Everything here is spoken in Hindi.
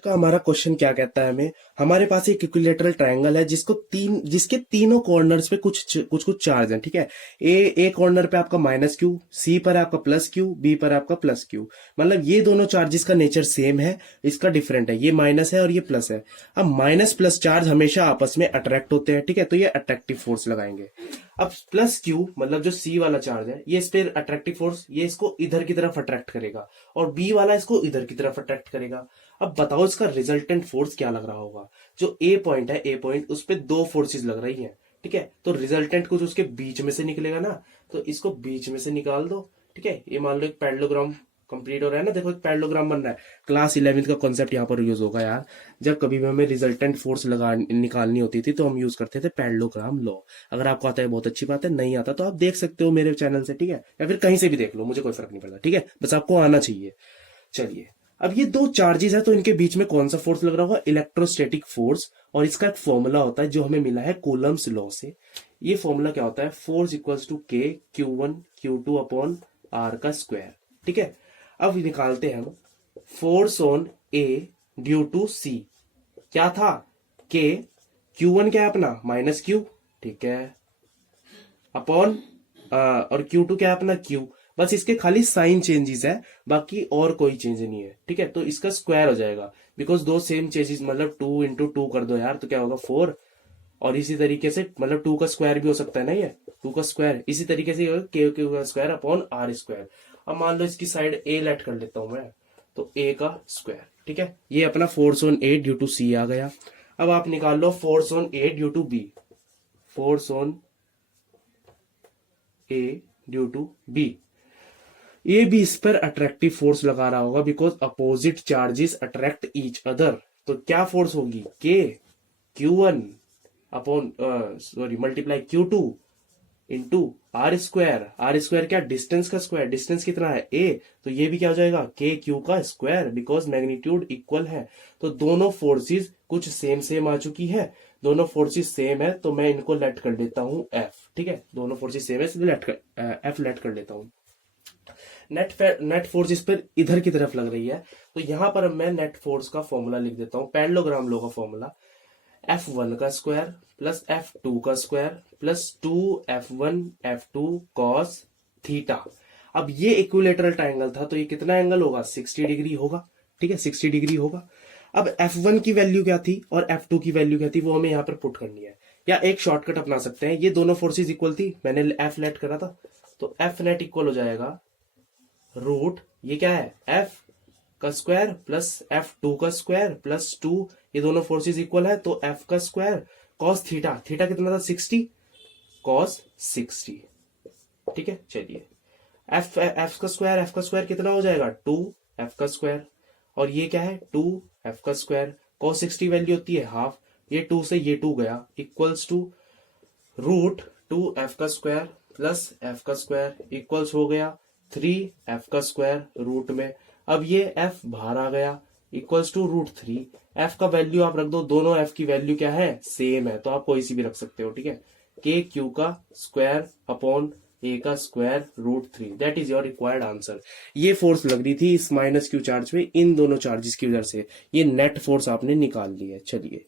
का हमारा क्वेश्चन क्या कहता है हमें, हमारे पास एक इक्विलेटरल ट्रायंगल है जिसके तीनों कॉर्नर्स पे कुछ कुछ कुछ चार्ज हैं, ठीक है। ए कॉर्नर पे आपका माइनस क्यू, सी पर आपका प्लस क्यू, बी पर आपका प्लस क्यू। मतलब ये दोनों चार्जेस का नेचर सेम है, इसका डिफरेंट है, ये माइनस है और ये प्लस है। अब माइनस प्लस चार्ज हमेशा आपस में अट्रैक्ट होते हैं, ठीक है, तो ये अट्रैक्टिव फोर्स लगाएंगे। अब प्लस क्यू मतलब जो सी वाला चार्ज है, ये इस पर अट्रैक्टिव फोर्स, ये इसको इधर की तरफ अट्रैक्ट करेगा और बी वाला इसको इधर की तरफ अट्रैक्ट करेगा। अब बताओ इसका रिजल्टेंट फोर्स क्या लग रहा होगा। जो ए पॉइंट है, ए पॉइंट, उस पर दो फोर्सेस लग रही हैं, ठीक है, तो रिजल्टेंट कुछ उसके बीच में से निकलेगा ना, तो इसको बीच में से निकाल दो, ठीक है। ये मान लो एक पैरेललोग्राम कंप्लीट हो रहा है ना, देखो एक पैरेललोग्राम बन रहा है। क्लास 11वीं का कॉन्सेप्ट यहाँ पर यूज होगा यार। जब कभी भी हमें रिजल्टेंट फोर्स लगा निकालनी होती थी तो हम यूज करते थे पैरेललोग्राम लॉ। अगर आपको आता है बहुत अच्छी बात है, नहीं आता तो आप देख सकते हो मेरे चैनल से, ठीक है, या फिर कहीं से भी देख लो, मुझे कोई फर्क नहीं पड़ता, ठीक है, बस आपको आना चाहिए। चलिए, अब ये दो चार्जेस है तो इनके बीच में कौन सा फोर्स लग रहा होगा, इलेक्ट्रोस्टैटिक फोर्स। और इसका एक फॉर्मूला होता है जो हमें मिला है कूलम्स लॉ से। ये फॉर्मूला क्या होता है, फोर्स इक्वल्स टू के Q1 Q2 अपॉन आर का स्क्वायर, ठीक है। अब निकालते हैं हम force on A due to C. क्या था, के Q1 क्या है अपना माइनस क्यू, ठीक है, अपॉन और Q2 क्या है अपना क्यू। बस इसके खाली साइन चेंजेस है, बाकी और कोई चेंज नहीं है, ठीक है। तो इसका स्क्वायर हो जाएगा, बिकॉज दो सेम चेंजेस, मतलब 2 × 2 कर दो यार, तो क्या होगा 4। और इसी तरीके से मतलब 2 का स्क्वायर भी हो सकता है ना, ये 2 का स्क्वायर, इसी तरीके से के का स्क्वायर अपॉन आर स्क्वायर। अब मान लो इसकी साइड ए लेट कर लेता हूं मैं, तो ए का स्क्वायर, ठीक है। ये अपना force on A due to C आ गया। अब आप निकाल लो force on A due to B, force on A due to B. ये भी इस पर अट्रैक्टिव फोर्स लगा रहा होगा, because opposite charges attract each other. तो क्या फोर्स होगी, के Q1 upon sorry multiply Q2 into R square. R square क्या, डिस्टेंस का स्क्वायर, डिस्टेंस कितना है a, तो ये भी क्या हो जाएगा के क्यू का स्क्वायर, बिकॉज मैग्नीट्यूड इक्वल है। तो दोनों फोर्सेस कुछ सेम सेम आ चुकी है, दोनों फोर्सेस सेम है, तो मैं इनको लेट कर देता हूं F, ठीक है, दोनों फोर्सेस सेम है इसलिए F लेट कर देता हूं। नेट फोर्स इस पर इधर की तरफ लग रही है, तो यहां पर मैं नेट फोर्स का फॉर्मूला लिख देता हूं, पैरेललोग्राम लॉ का फॉर्मूला, F1 का स्क्वायर प्लस F2 का square plus 2F1 F2 cos theta. अब ये इक्विलेटरल ट्रायंगल था, तो ये कितना एंगल होगा, 60 डिग्री होगा, ठीक है, 60 डिग्री होगा। अब F1 की वैल्यू क्या थी और F2 की वैल्यू क्या थी, वो हमें यहाँ पर पुट करनी है, या एक शॉर्टकट अपना सकते हैं। ये दोनों फोर्सेस इक्वल थी, मैंने F नेट करा था, तो F नेट इक्वल हो जाएगा रूट, ये क्या है F का स्क्वायर प्लस F2 का स्क्वायर प्लस 2, ये दोनों फोर्सेस इक्वल है, तो F का स्क्वायर कॉस थीटा, थीटा कितना था 60, कॉस 60, ठीक है। चलिए, F का स्क्वायर कितना हो जाएगा 2 F का स्क्वायर, और ये क्या है 2 F का स्क्वायर, कॉस 60 वैल्यू होती है हाफ, ये 2 से ये 2 गया, इक्वल्स टू रूट 2 F का स्क्वायर प्लस F का स्क्वायर इक्वल्स हो गया 3 F का स्क्वायर रूट में। अब ये F बाहर आ गया, इक्वल्स टू रूट 3। F का वैल्यू आप रख दो, दोनों F की वैल्यू क्या है, सेम है, तो आप कोई सी भी रख सकते हो, ठीक है। के क्यू का स्क्वायर अपॉन ए का square root 3, that is your required answer. ये फोर्स लग रही थी इस माइनस क्यू चार्ज पे, इन दोनों चार्जेस की वजह से ये नेट फोर्स आपने निकाल ली है। चलिए,